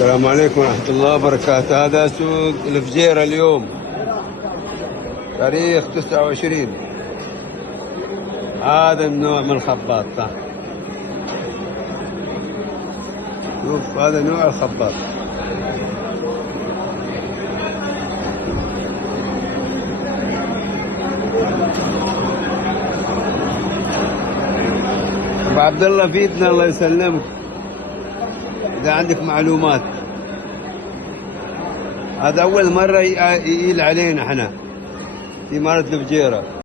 السلام عليكم ورحمة الله وبركاته. هذا سوق الفجيرة اليوم تاريخ 29. هذا النوع من الخباط صح. شوف هذا نوع الخباط. أبو عبد الله فيدنا الله يسلمك إذا عندك معلومات. هذا أول مرة يقيل علينا احنا في إمارة الفجيرة.